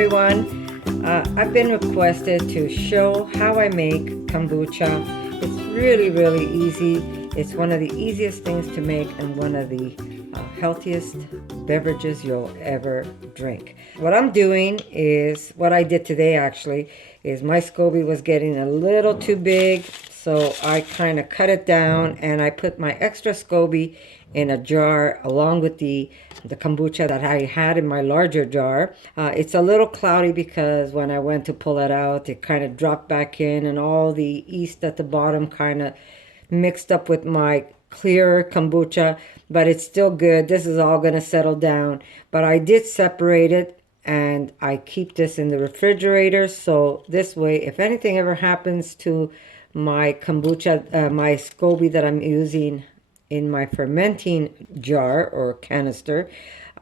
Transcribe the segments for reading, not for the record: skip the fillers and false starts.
everyone. I've been requested to show how I make kombucha. It's really easy. It's one of the easiest things to make and one of the healthiest beverages you'll ever drink. What I'm doing is, what I did today actually, is my SCOBY was getting a little too big, so I kind of cut it down and I put my extra SCOBY in a jar along with the kombucha that I had in my larger jar. It's a little cloudy because when I went to pull it out, it kind of dropped back in and all the yeast at the bottom kind of mixed up with my clear kombucha, but it's still good. This is all going to settle down, but I did separate it and I keep this in the refrigerator, so this way if anything ever happens to my kombucha, my SCOBY that I'm using in my fermenting jar or canister,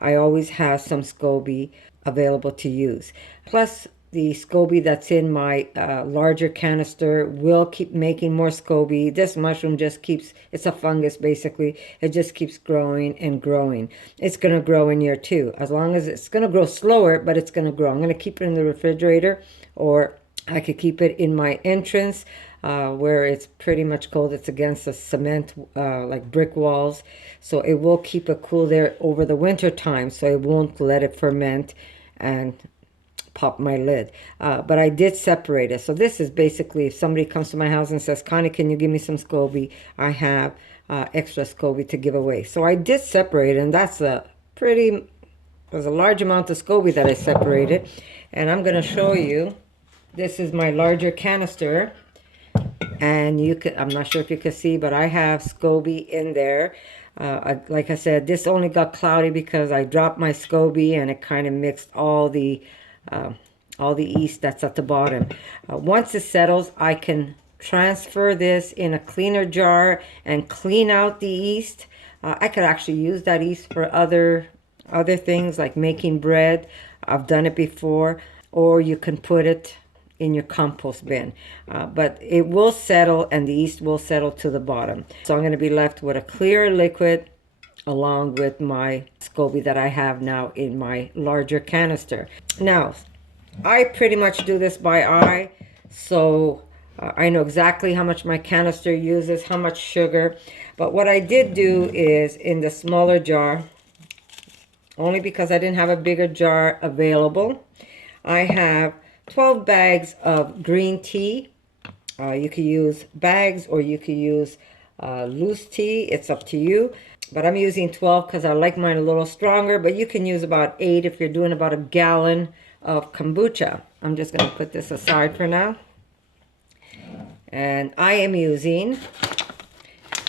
I always have some SCOBY available to use. Plus the SCOBY that's in my larger canister will keep making more SCOBY. This mushroom just keeps, it's a fungus basically, it just keeps growing and growing. It's going to grow in here too, as long as it's going to grow slower, but it's going to grow. I'm going to keep it in the refrigerator, or I could keep it in my entrance where it's pretty much cold. It's against the cement like brick walls, so it will keep it cool there over the winter time, so it won't let it ferment and pop my lid. But I did separate it. So this is basically, if somebody comes to my house and says, Connie, can you give me some SCOBY? I have extra SCOBY to give away. So I did separate it, and that's a there's a large amount of SCOBY that I separated. And I'm going to show you, this is my larger canister. And you could, I'm not sure if you can see, but I have SCOBY in there. Like I said, this only got cloudy because I dropped my SCOBY and it kind of mixed all the yeast that's at the bottom. Once it settles, I can transfer this in a cleaner jar and clean out the yeast. I could actually use that yeast for other things like making bread. I've done it before. Or you can put it in your compost bin, but it will settle and the yeast will settle to the bottom. So I'm going to be left with a clear liquid along with my SCOBY that I have now in my larger canister. Now, I pretty much do this by eye, so I know exactly how much my canister uses, how much sugar. But what I did do is, in the smaller jar, only because I didn't have a bigger jar available, I have 12 bags of green tea. You could use bags or you could use loose tea. It's up to you. But I'm using 12 because I like mine a little stronger. But you can use about 8 if you're doing about a gallon of kombucha. I'm just going to put this aside for now. And I am using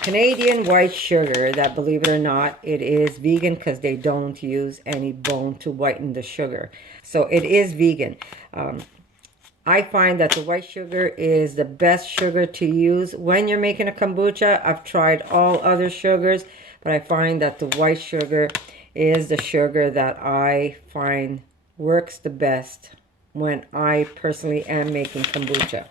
Canadian white sugar that, believe it or not, it is vegan because they don't use any bone to whiten the sugar. So it is vegan. I find that the white sugar is the best sugar to use when you're making a kombucha. I've tried all other sugars, but I find that the white sugar is the sugar that I find works the best when I personally am making kombucha.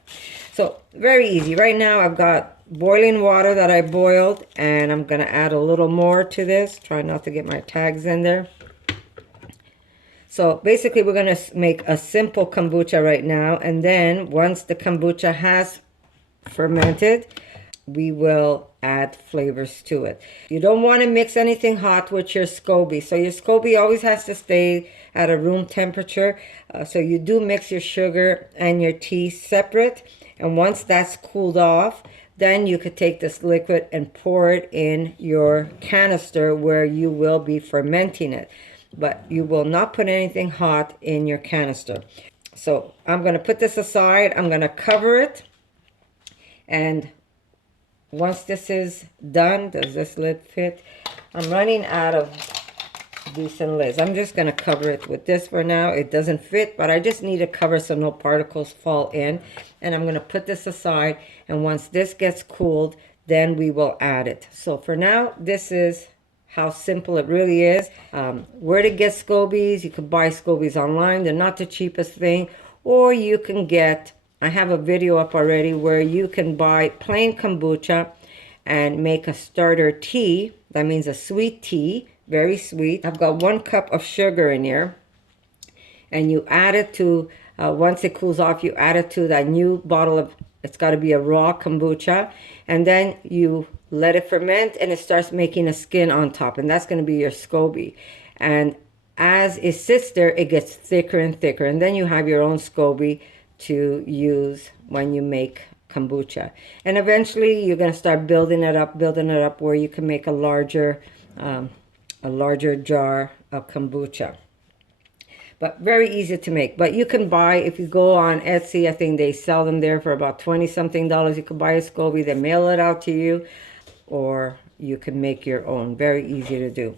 So very easy. Right now I've got boiling water that I boiled, and I'm going to add a little more to this. Try not to get my tags in there. So basically we're going to make a simple kombucha right now, and then once the kombucha has fermented, we will add flavors to it. You don't want to mix anything hot with your SCOBY. So your SCOBY always has to stay at a room temperature. So you do mix your sugar and your tea separate. And once that's cooled off, then you could take this liquid and pour it in your canister where you will be fermenting it. But you will not put anything hot in your canister. So I'm going to put this aside. I'm going to cover it. And once this is done, does this lid fit? I'm running out of decent lids. I'm just going to cover it with this for now. It doesn't fit, but I just need to cover so no particles fall in. And I'm going to put this aside. And once this gets cooled, then we will add it. So for now, this is how simple it really is. Where to get SCOBYs? You can buy SCOBYs online. They're not the cheapest thing. Or you can get, I have a video up already where you can buy plain kombucha and make a starter tea. That means a sweet tea, very sweet. I've got 1 cup of sugar in here. and you add it to, once it cools off, you add it to that new bottle of, it's got to be a raw kombucha, and then you let it ferment and it starts making a skin on top, and that's going to be your scoby. And as it sits there, it gets thicker and thicker, and then you have your own scoby to use when you make kombucha. And eventually you're going to start building it up where you can make a larger jar of kombucha. But very easy to make. But you can buy, if you go on Etsy, I think they sell them there for about 20-something dollars. You can buy a scoby, they mail it out to you, or you can make your own. Very easy to do.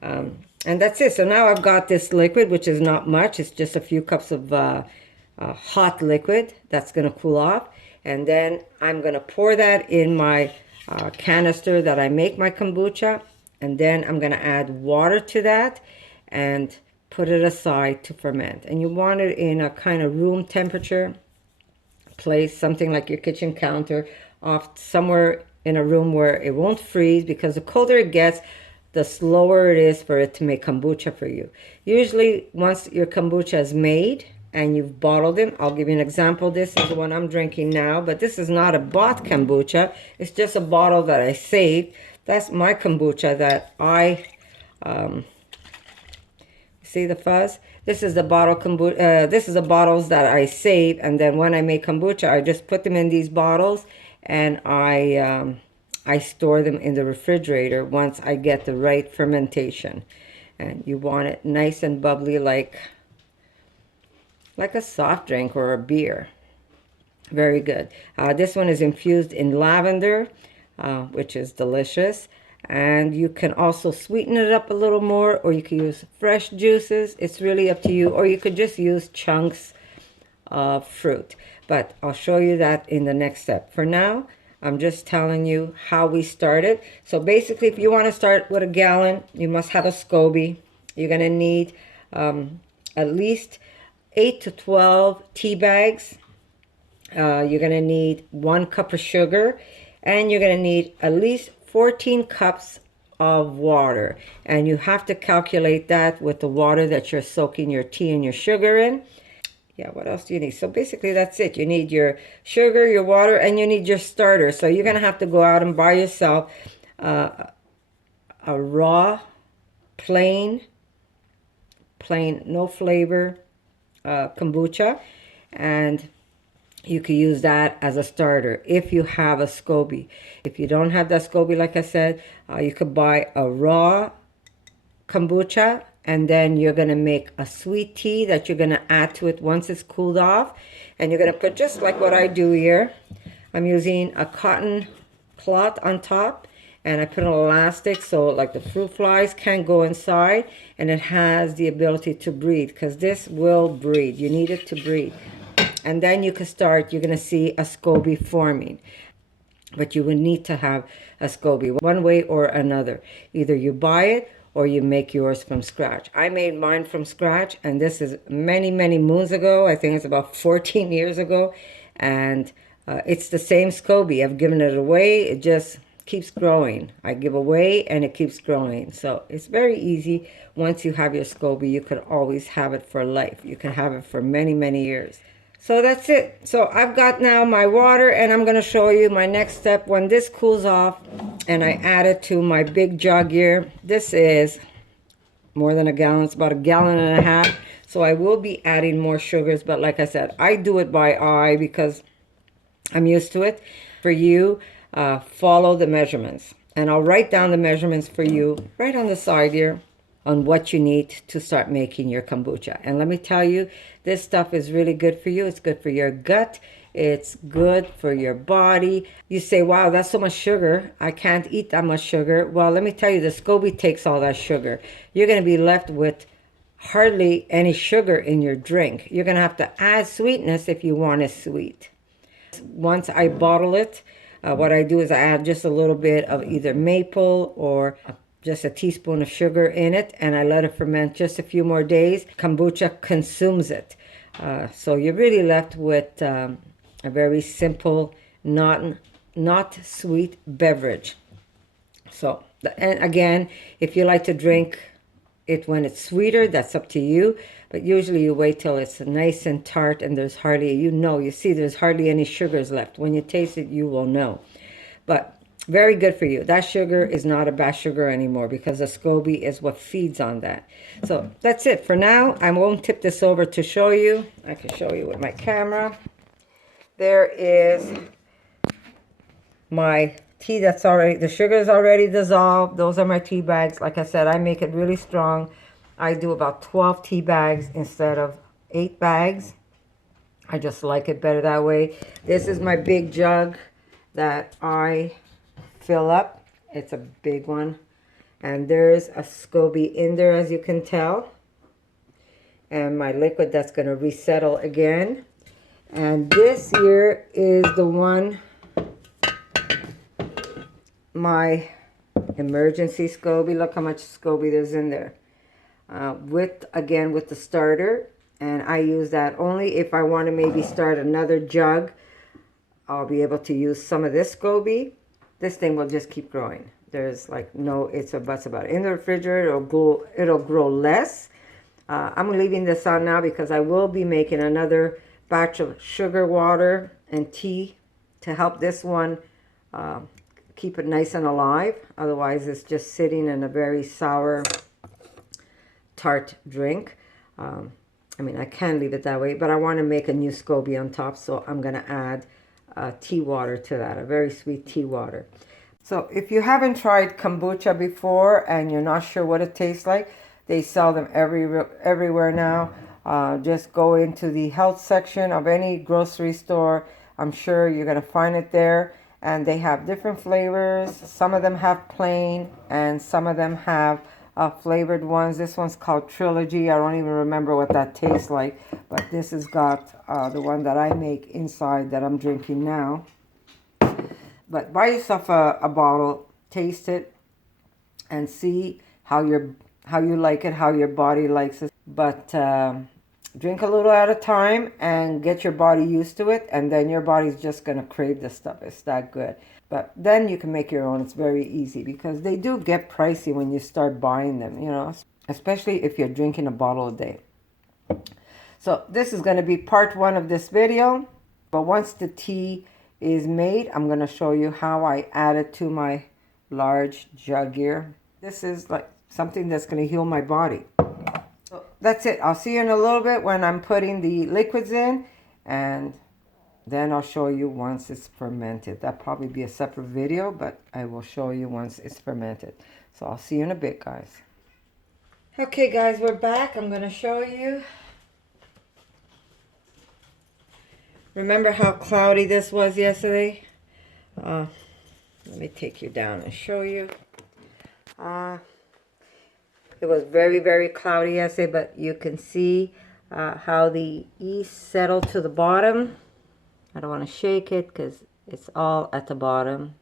And that's it. So now I've got this liquid, which is not much. It's just a few cups of hot liquid that's going to cool off. And then I'm going to pour that in my canister that I make my kombucha. And then I'm going to add water to that and put it aside to ferment. And you want it in a kind of room temperature place, something like your kitchen counter, off somewhere in a room where it won't freeze, because the colder it gets, the slower it is for it to make kombucha for you. Usually once your kombucha is made and you've bottled them, I'll give you an example. This is the one I'm drinking now, but this is not a bought kombucha. It's just a bottle that I saved. That's my kombucha that I, see the fuzz? This is the bottle kombucha. This is the bottles that I save, and then when I make kombucha, I just put them in these bottles, and I store them in the refrigerator once I get the right fermentation. And you want it nice and bubbly, like a soft drink or a beer. Very good. This one is infused in lavender, which is delicious. And you can also sweeten it up a little more, or you can use fresh juices. It's really up to you. Or you could just use chunks of fruit. But I'll show you that in the next step. For now, I'm just telling you how we started. So basically, if you want to start with a gallon, you must have a scoby. You're going to need at least 8 to 12 tea bags. You're going to need 1 cup of sugar, and you're going to need at least 14 cups of water. And you have to calculate that with the water that you're soaking your tea and your sugar in. Yeah, what else do you need? So basically that's it. You need your sugar, your water, and you need your starter. So you're going to have to go out and buy yourself a raw, plain, no flavor kombucha. And you could use that as a starter if you have a scoby. If you don't have that scoby, like I said, you could buy a raw kombucha, and then you're going to make a sweet tea that you're going to add to it once it's cooled off. And you're going to put, just like what I do here, I'm using a cotton cloth on top, and I put an elastic so like the fruit flies can't go inside, and it has the ability to breathe, because this will breathe. You need it to breathe. And then you can start, you're going to see a scoby forming. But you will need to have a scoby one way or another. Either you buy it or you make yours from scratch. I made mine from scratch, and this is many, many moons ago. I think it's about 14 years ago. And it's the same scoby. I've given it away. It just keeps growing. I give away and it keeps growing. So it's very easy. Once you have your scoby, you can always have it for life. You can have it for many, many years. So that's it. So I've got now my water, and I'm going to show you my next step when this cools off and I add it to my big jug here. This is more than a gallon. It's about 1.5 gallons. So I will be adding more sugars, but like I said, I do it by eye because I'm used to it. For you, follow the measurements, and I'll write down the measurements for you right on the side here on what you need to start making your kombucha. And let me tell you, this stuff is really good for you. It's good for your gut. It's good for your body. You say, wow, that's so much sugar. I can't eat that much sugar. Well, let me tell you, the scoby takes all that sugar. You're going to be left with hardly any sugar in your drink. You're going to have to add sweetness if you want it sweet. Once I bottle it, what I do is I add just a little bit of either maple or just a teaspoon of sugar in it, and I let it ferment just a few more days. Kombucha consumes it. So you're really left with a very simple, not sweet beverage. So, and again, if you like to drink it when it's sweeter. That's up to you. But usually you wait till it's nice and tart and there's hardly, you see there's hardly any sugars left. When you taste it, you will know. But very good for you. That sugar is not a bad sugar anymore because the scoby is what feeds on that. So that's it for now. I won't tip this over to show you. I can show you with my camera. There is my tea that's already, the sugar is already dissolved. Those are my tea bags. Like I said, I make it really strong. I do about 12 tea bags instead of 8 bags. I just like it better that way. This is my big jug that I fill up. It's a big one. And there's a scoby in there, as you can tell. And my liquid that's going to resettle again. And this here is the one, my emergency scoby. Look how much scoby there's in there. With the starter. And I use that only if I want to maybe start another jug. I'll be able to use some of this scoby. This thing will just keep growing. There's like no ifs or buts about it. In the refrigerator, it'll grow less. I'm leaving this on now because I will be making another batch of sugar water and tea to help this one keep it nice and alive. Otherwise, it's just sitting in a very sour, tart drink. I mean, I can leave it that way, but I want to make a new scoby on top, so I'm going to add tea water to that, a very sweet tea water. So if you haven't tried kombucha before and you're not sure what it tastes like, they sell them everywhere now. Just go into the health section of any grocery store. I'm sure you're going to find it there. And they have different flavors. Some of them have plain and some of them have flavored ones. This one's called Trilogy. I don't even remember what that tastes like. But this has got the one that I make inside that I'm drinking now. But buy yourself a bottle, taste it, and see how you like it, how your body likes it. But drink a little at a time and get your body used to it, and then your body's just going to crave this stuff. It's that good. But then you can make your own. It's very easy because they do get pricey when you start buying them, you know, especially if you're drinking a bottle a day. So this is going to be part 1 of this video. But once the tea is made, I'm going to show you how I add it to my large jug here. This is like something that's going to heal my body. So that's it. I'll see you in a little bit when I'm putting the liquids in, and then I'll show you once it's fermented. That'll probably be a separate video, but I will show you once it's fermented. So I'll see you in a bit, guys. Okay, guys, we're back. I'm going to show you. Remember how cloudy this was yesterday? Let me take you down and show you. It was very, very cloudy yesterday, but you can see how the yeast settled to the bottom. I don't want to shake it because it's all at the bottom.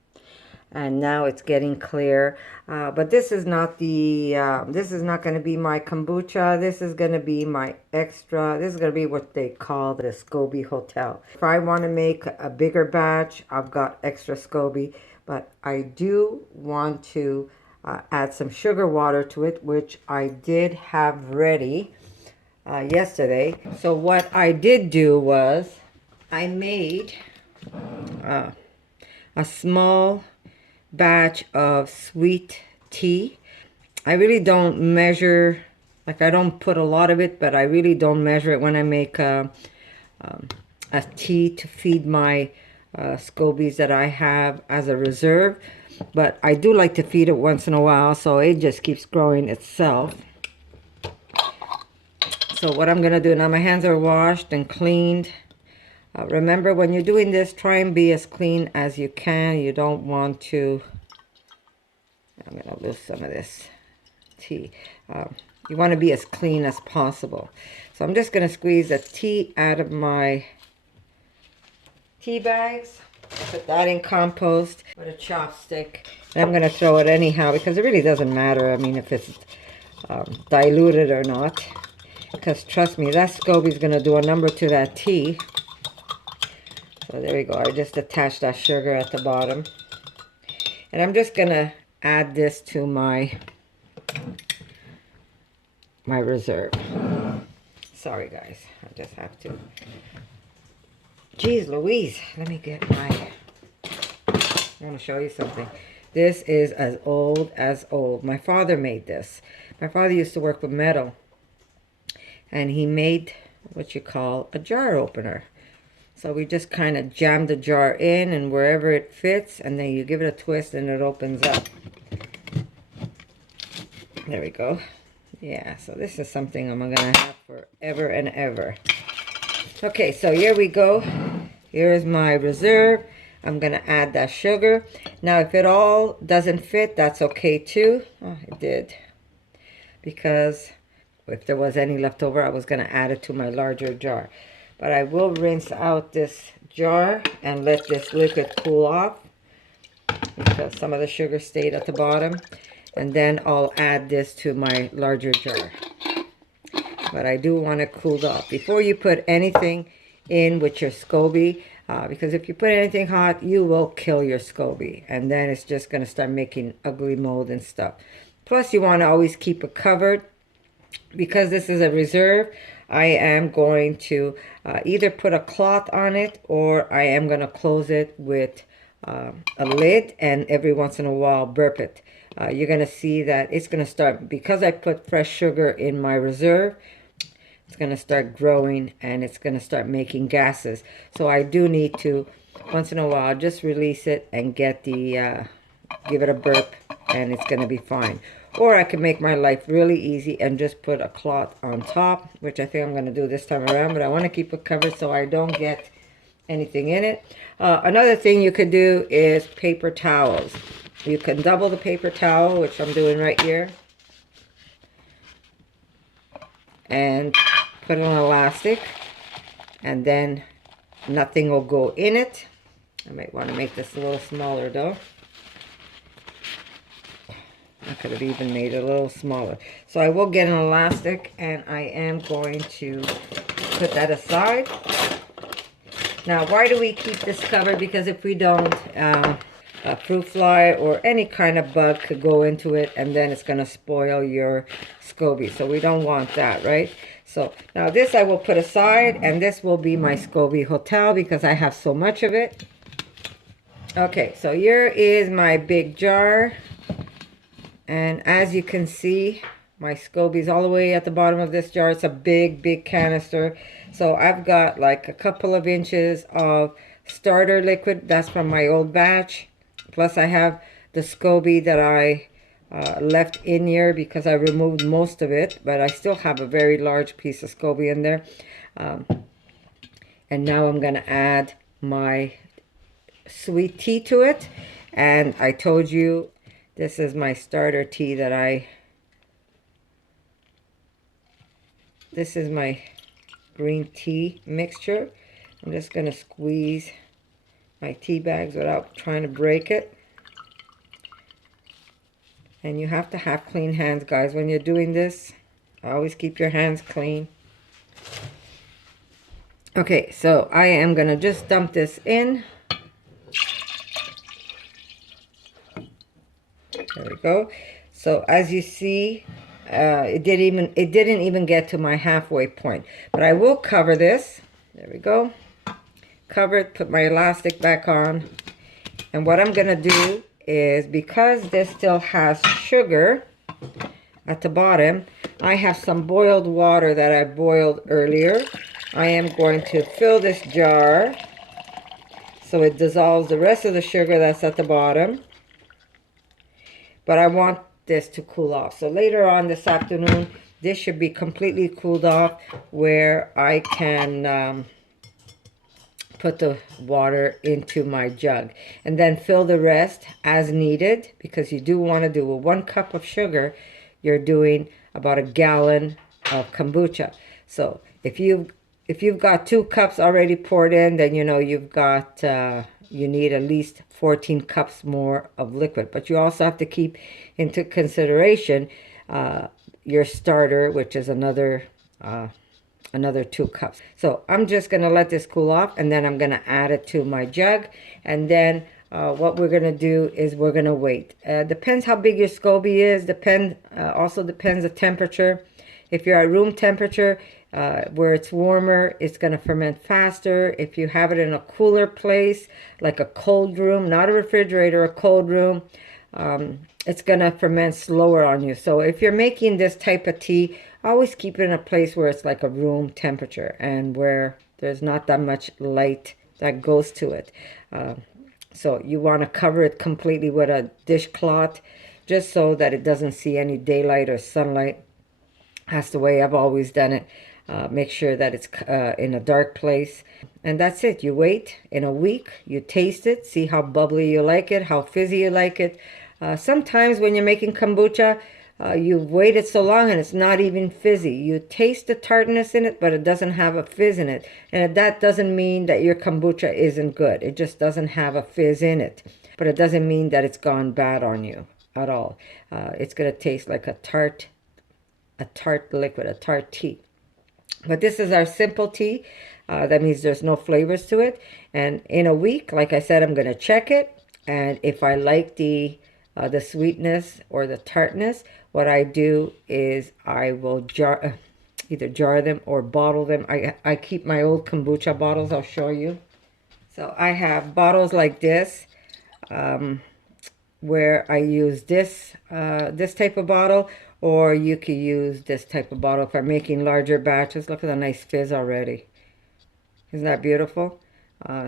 And now it's getting clear. But this is not the, this is not going to be my kombucha. This is going to be my extra. This is going to be what they call the SCOBY Hotel. If I want to make a bigger batch, I've got extra SCOBY. But I do want to add some sugar water to it, which I did have ready yesterday. So what I did do was I made a small batch of sweet tea. I really don't measure, like I don't put a lot of it, but I really don't measure it when I make a tea to feed my scobies that I have as a reserve. But I do like to feed it once in a while, so it just keeps growing itself. So what I'm gonna do now, my hands are washed and cleaned. Remember, when you're doing this, try and be as clean as you can. You don't want to, I'm going to lose some of this tea. You want to be as clean as possible. So I'm just going to squeeze the tea out of my tea bags. Put that in compost with a chopstick. And I'm going to throw it anyhow because it really doesn't matter, I mean, if it's diluted or not. Because trust me, that SCOBY is going to do a number to that tea. So there we go. I just attached that sugar at the bottom. And I'm just going to add this to my my reserve. Sorry guys, I just have to. Jeez Louise, let me get my, I want to show you something. This is as old as old. My father made this. My father used to work with metal, and he made what you call a jar opener. So we just kind of jam the jar in and wherever it fits, and then you give it a twist and it opens up. There we go. Yeah, so this is something I'm going to have forever and ever. Okay, so here we go. Here's my reserve. I'm going to add that sugar. Now, if it all doesn't fit, that's okay too. Oh, it did. Because if there was any left over, I was going to add it to my larger jar. But I will rinse out this jar and let this liquid cool off, because some of the sugar stayed at the bottom. And then I'll add this to my larger jar. But I do want it cooled off before you put anything in with your scoby, because if you put anything hot, you will kill your scoby, and then it's just going to start making ugly mold and stuff. Plus, you want to always keep it covered. Because this is a reserve, I am going to either put a cloth on it, or I am going to close it with a lid, and every once in a while burp it. You're going to see that it's going to start, because I put fresh sugar in my reserve, it's going to start growing and it's going to start making gases. So I do need to, once in a while, just release it and get the, give it a burp, and it's going to be fine. Or I can make my life really easy and just put a cloth on top, which I think I'm going to do this time around, but I want to keep it covered so I don't get anything in it. Another thing you could do is paper towels. You can double the paper towel, which I'm doing right here, and put an elastic, and then nothing will go in it. I might want to make this a little smaller though. I could have even made it a little smaller. So I will get an elastic, and I am going to put that aside. Now, why do we keep this covered? Because if we don't, a fruit fly or any kind of bug could go into it, and then it's going to spoil your scoby. So we don't want that, right? So now this I will put aside, and this will be my scoby hotel because I have so much of it. Okay, so here is my big jar. And as you can see, my scoby's all the way at the bottom of this jar. It's a big, big canister. So I've got like a couple of inches of starter liquid. That's from my old batch. Plus I have the scoby that I left in here because I removed most of it. But I still have a very large piece of scoby in there. And now I'm going to add my sweet tea to it. And I told you, this is my starter tea that this is my green tea mixture. I'm just going to squeeze my tea bags without trying to break it. And you have to have clean hands, guys, when you're doing this. Always keep your hands clean. Okay, so I am going to just dump this in. There we go. So as you see, it didn't even get to my halfway point. But I will cover this. There we go. Cover it, put my elastic back on. And what I'm going to do is, because this still has sugar at the bottom, I have some boiled water that I boiled earlier. I am going to fill this jar so it dissolves the rest of the sugar that's at the bottom. But I want this to cool off. So later on this afternoon, this should be completely cooled off, where I can put the water into my jug. And then fill the rest as needed, because you do want to do, with 1 cup of sugar, you're doing about 1 gallon of kombucha. So if you've got 2 cups already poured in, then you know you've got... you need at least 14 cups more of liquid. But you also have to keep into consideration your starter, which is another 2 cups. So I'm just going to let this cool off, and then I'm going to add it to my jug. And then what we're going to do is we're going to wait. Depends how big your scoby is. Also depends the temperature. If you're at room temperature, where it's warmer, it's going to ferment faster. If you have it in a cooler place, like a cold room, not a refrigerator, a cold room, it's going to ferment slower on you. So if you're making this type of tea, always keep it in a place where it's like a room temperature and where there's not that much light that goes to it. So you want to cover it completely with a dishcloth, just so that it doesn't see any daylight or sunlight. That's the way I've always done it. Make sure that it's in a dark place. And that's it. You wait. In a week, you taste it, see how bubbly you like it, how fizzy you like it. Sometimes when you're making kombucha, you've waited so long and it's not even fizzy. You taste the tartness in it, but it doesn't have a fizz in it. And that doesn't mean that your kombucha isn't good. It just doesn't have a fizz in it. But it doesn't mean that it's gone bad on you at all. It's going to taste like a tart liquid, a tart tea. But this is our simple tea. That means there's no flavors to it. And in a week, like I said, I'm going to check it. And if I like the sweetness or the tartness, what I do is I will either jar them or bottle them. I keep my old kombucha bottles. I'll show you. So I have bottles like this, where I use this type of bottle, or you could use this type of bottle if I'm making larger batches. Look at the nice fizz already. Isn't that beautiful?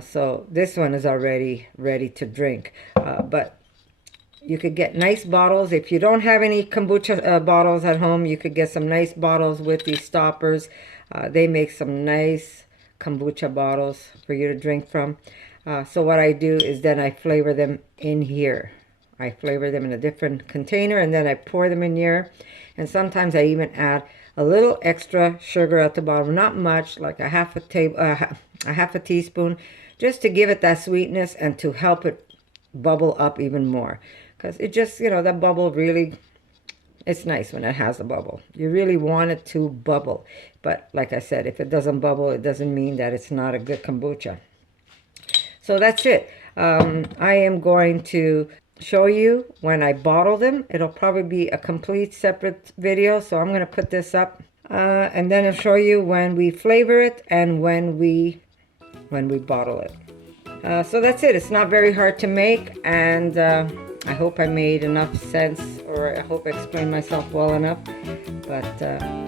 So this one is already ready to drink. But you could get nice bottles. If you don't have any kombucha bottles at home, you could get some nice bottles with these stoppers. They make some nice kombucha bottles for you to drink from. So what I do is then I flavor them in here. I flavor them in a different container, and then I pour them in here. And sometimes I even add a little extra sugar at the bottom, not much, like a half a teaspoon, just to give it that sweetness and to help it bubble up even more. Because it just, that bubble really, it's nice when it has a bubble. You really want it to bubble. But like I said, if it doesn't bubble, it doesn't mean that it's not a good kombucha. So that's it. I am going to show you when I bottle them. It'll probably be a complete separate video, so I'm going to put this up. And then I'll show you when we flavor it and when we bottle it. So that's it. It's not very hard to make, and I hope I made enough sense, or I hope I explained myself well enough. But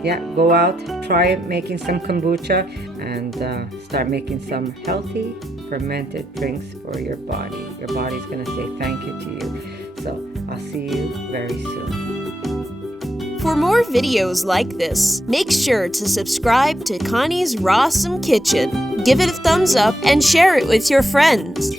yeah, go out, try it, making some kombucha, and start making some healthy fermented drinks for your body. Your body's going to say thank you to you. So I'll see you very soon. For more videos like this, make sure to subscribe to Connie's RAWsome Kitchen, give it a thumbs up, and share it with your friends.